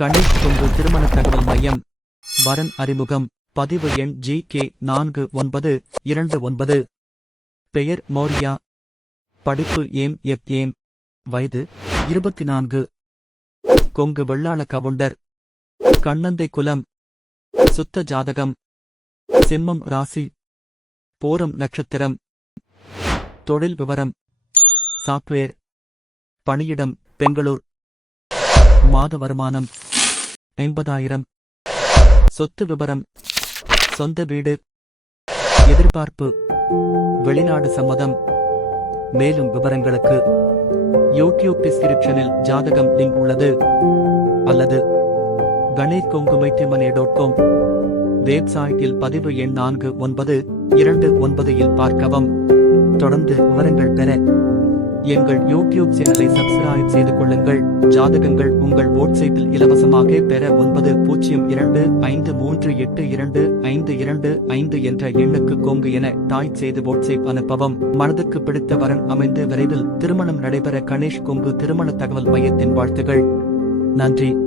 கணேஷ் கொங்கு திருமண தகவல் மையம். வரன் அறிமுகம். பதிவு எண் GK4929. பெயர் மௌரியா. படிப்பு M.F.M. வயது 24. கொங்கு வெள்ளாள கவுண்டர். கண்ணந்தை குலம். சுத்த ஜாதகம். சிம்மம் ராசி. போரம் நட்சத்திரம். தொழில் விவரம். சாப்ட்வேர். பணியிடம் பெங்களூர். மாத வருமானம் 50,000. சொத்து விபரம். சொந்த வீடு. எதிர்பார்ப்பு. வெளிநாடு சம்மதம். மேலும் விவரங்களுக்கு யூடியூப் டிஸ்கிரிப்ஷனில் ஜாதகம் லிங்க் உள்ளது. அல்லது ganesh.com வெப்சைட்டில் பதிவு எண் 4929 இல் பார்க்கவும். தொடர்ந்து விவரங்கள் பெற எங்கள் யூடியூப் சேனலை சப்ஸ்கிரைப் செய்து கொள்ளுங்கள். ஜாதகங்கள் உங்கள் வாட்ஸ்அப்பில் இலவசமாக பெற 9025382525 என்ற எண்ணுக்கு கொங்கு என டைப் செய்து வாட்ஸ்அப் அனுப்பவும். மனதுக்கு பிடித்த வரன் அமைந்து விரைவில் திருமணம் நடைபெற கணேஷ் கொங்கு திருமண தகவல் மையத்தின் வாழ்த்துகள். நன்றி.